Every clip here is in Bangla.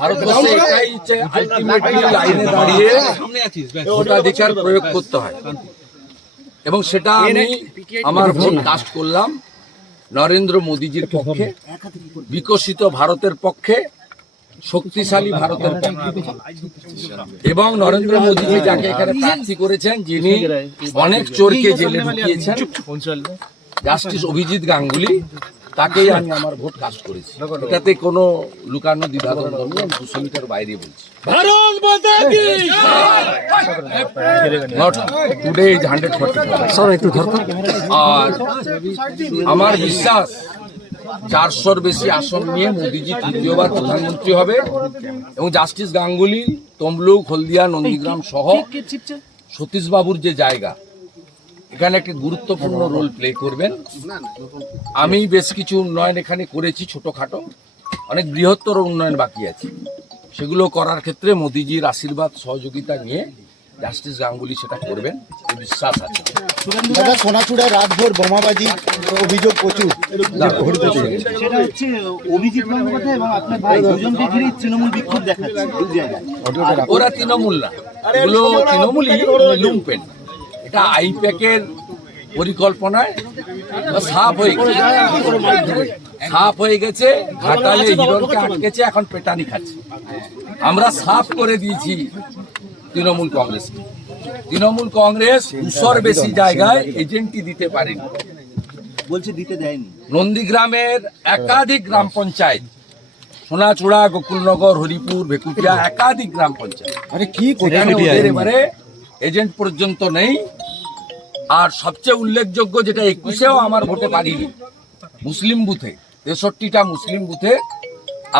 ভারতবর্ষে এটাই হচ্ছে আলটিমেটলি লাইনে দাঁড়িয়ে ভোটাধিকার প্রয়োগ করতে হয়, এবং সেটা আমি আমার ভোট কাস্ট করলাম নরেন্দ্র মোদীজির পক্ষে, বিকশিত ভারতের পক্ষে, শক্তিশালী ভারতের পক্ষে। এবং নরেন্দ্র মোদীজি যাকে এখানে প্রার্থী করেছেন, যিনি অনেক চোরকে জেলে ঢুকিয়েছেন, জাস্টিস অভিজিৎ গাঙ্গুলি, তাকেই আমি আমার ভোট কাস্ট করেছি। এটাতে কোনো লুকানো দ্বিধাদ্বন্দ্ব নেই, আমি 200 মিটার বাইরে বলছি। Today is 140। আর আমার বিশ্বাস 400-র বেশি আসন নিয়ে মোদীজি তৃতীয়বার প্রধানমন্ত্রী হবে, এবং জাস্টিস গাঙ্গুলি তমলুক, হলদিয়া, নন্দীগ্রাম সহ সতীশবাবুর যে জায়গা, এখানে একটা গুরুত্বপূর্ণ রোল প্লে করবেন। আমি বেশ কিছু উন্নয়ন এখানে করেছি, ছোটখাটো, অনেক বৃহত্তর উন্নয়ন বাকি আছে। সেগুলো করার ক্ষেত্রে মোদীজির আশীর্বাদ সহযোগিতা নিয়ে জাস্টিস গাঙ্গুলি সেটা করবেন, বিশ্বাস আছে। দাদা, সোনাচূড়ায় রাতভর বোমাবাজি অভিযোগ প্রচুর, সেটা হচ্ছে অভিজিৎ বন্দ্যোপাধ্যায় এবং আপনার ভাই দুজনকে ঘিরে তৃণমূল বিক্ষোভ দেখাচ্ছে দু জায়গায়। ওরা তৃণমূল না, এগুলো তৃণমূলই লুম্পেন। এটা আইপ্যাকের পরিকল্পনায় সাফ হয়ে গেছে, ঘাটালে হিরণকে আটকেছে, এখন পেটানি খাচ্ছে। আমরা সাফ করে দিয়েছি তৃণমূল কংগ্রেস। তৃণমূল কংগ্রেস 200-র বেশি জায়গায় এজেন্টই দিতে পারেনি, বলছে দিতে দেয়নি। নন্দীগ্রামের একাধিক গ্রাম পঞ্চায়েত, সোনাচূড়া, গোকুলনগর, হরিপুর, ভেকুটিয়া, একাধিক গ্রাম পঞ্চায়েত, এবারে এজেন্ট পর্যন্ত নেই। আর সবচেয়ে উল্লেখযোগ্য যেটা 21-এও আমার ভোটে পারিনি, মুসলিম বুথে, 63টা মুসলিম বুথে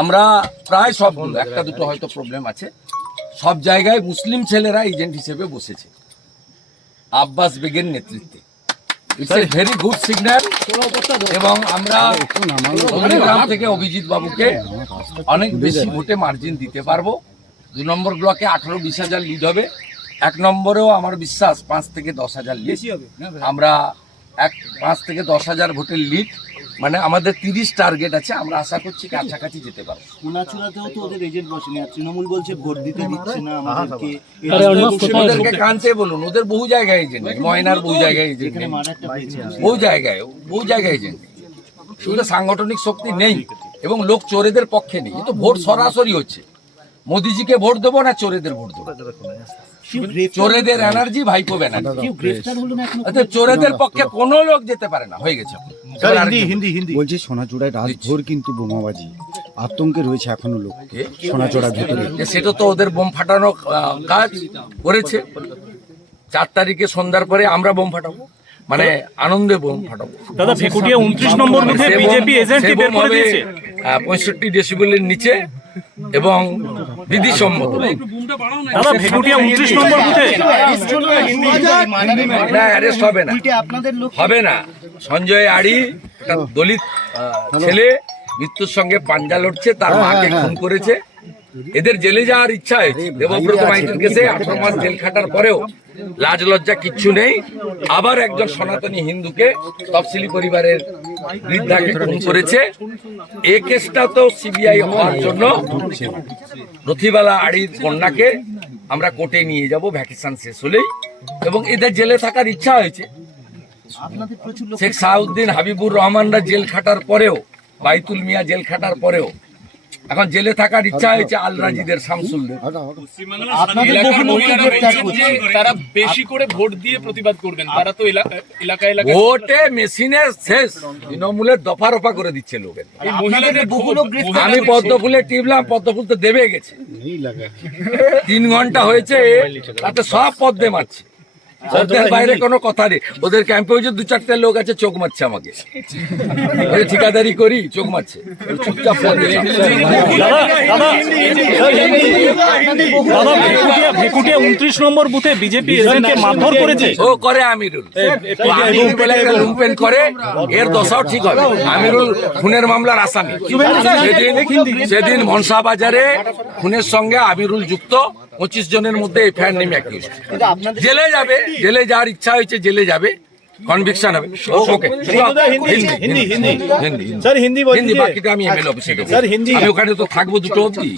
আমরা প্রায় সবগুলো, একটা দুটো হয়তো প্রবলেম আছে, সব জায়গায় মুসলিম ছেলেরা এজেন্ট হিসেবে বসেছে আব্বাস বেগের নেতৃত্বে। It's a very good signal. এবং আমরা নন্দীগ্রাম থেকে অভিজিৎ বাবুকে অনেক বেশি ভোটে মার্জিন দিতে পারবো। 2 নম্বর ব্লকে 18-20 হাজার লিড হবে। 1 নম্বরেও আমার বিশ্বাস 5 থেকে 10 হাজার লিড আমরা 5 থেকে 10 হাজার ভোটের লিড, মানে আমাদের 30 টার্গেট আছে। আমরা আশা করছি কাছাকাছি যেতে পারবো। সোনাচূড়াতেও তো ওদের এজেন্ট বসেনি, আর তৃণমূল বলছে ভোট দিতে দিচ্ছে না আমাদেরকে। ওদেরকে কানতে বলুন, ওদের বহু জায়গায় এজেন্ট, ময়নার বহু জায়গায় এজেন্ট, বহু জায়গায় এজেন্ট। শুধু সাংগঠনিক শক্তি নেই এবং লোক চোরেদের পক্ষে নেই। তো ভোট সরাসরি হচ্ছে, মোদিজিকে ভোট দেবো না চোরেদের ভোট দেবো। চোরেদের এনার্জি, ভাইপো ব্যানার্জি। চোরেদের পক্ষে কোনো লোক যেতে পারে না, হয়ে গেছে। বলছি সোনাচূড়ায় রাতভর কিন্তু বোমাবাজি, আতঙ্কে রয়েছে এখনো লোক সোনাচূড়ার ভিতরে। সেটা তো ওদের বোম ফাটানো কাজ করেছে। 4 তারিখে সন্ধ্যার পরে আমরা বোম ফাটাবো, মানে আনন্দে বোম ফাটাবো। দাদা, ভেকুটিয়া 29 নম্বর বুথে বিজেপি এজেন্টই বের করে দিয়েছে 65 ডেসিবেলের নিচে এবং বিধিসম্মত। দাদা, ভেকুটিয়া 29 নম্বর বুথে অ্যারেস্ট হবে না। সঞ্জয় আড়ি একটা দলিত ছেলে, মৃত্যুর সঙ্গে পাঞ্জা লড়ছে, তার মাকে খুন করেছে। এদের জেলে যাওয়ার ইচ্ছা হয়েছে। দেবব্রত মাইতির কেসে 18 মাস জেল খাটার পরেও লাজ লজ্জা কিচ্ছু নেই। আবার একজন সনাতনী হিন্দুকে, তফসিলি পরিবারের বৃদ্ধাকে খুন করেছে। এই কেসটা তো সিবিআই হওয়ার জন্য রথিবালা আড়ির কন্যাকে আমরা কোর্টে নিয়ে যাব ভ্যাকেশন শেষ হলেই, এবং এদের জেলে থাকার ইচ্ছা হয়েছে। শেখ সাউদ্দিন, হাবিবুর রহমানরা জেল খাটার পরেও, বাইতুল মিয়া জেল খাটার পরেও এখন জেলে থাকার ইচ্ছা হয়েছে আলরাজিদের, শামসুলদের। তারা বেশি করে ভোট দিয়ে প্রতিবাদ করবেন, তারা তো এলাকায় ভোটে মেশিনের শেষ, তৃণমূলের দফা রফা করে দিচ্ছে লোকের। আমি পদ্মফুলে টিপলাম, পদ্মফুল তো দেবে গেছে। 3 ঘন্টা হয়েছে, তাতে সব পদ্মে মারছে। ওদের বাইরে কোনো কথা নেই। ওদের ক্যাম্পে যে 2-4টে লোক আছে, চোখ মারছে আমাকে, ঠিকাদারি করি, চোখ মারছে। চুপচাপ ভেকুটিয়া 29 নম্বর বুথে বিজেপি এজেন্টকে মারধর করেছে। ও করে আমিরুল, লুম্পেন করে, এর দশাও ঠিক হবে। আমিরুল খুনের মামলার আসামি। সেদিন মনসা বাজারে খুনের সঙ্গে আমিরুল যুক্ত। 25 জনের মধ্যে এফআইআর নেমে অ্যাকিউজড। জেলে যাবে, জেলে যাওয়ার ইচ্ছা হয়েছে, জেলে যাবে। কনভিকশন হবে ওকে হিন্দি হিন্দি হিন্দি বাকিটা আমি এমএলএ অফিসে দেবো। আমি ওখানে তো থাকবো 2টো অবধি।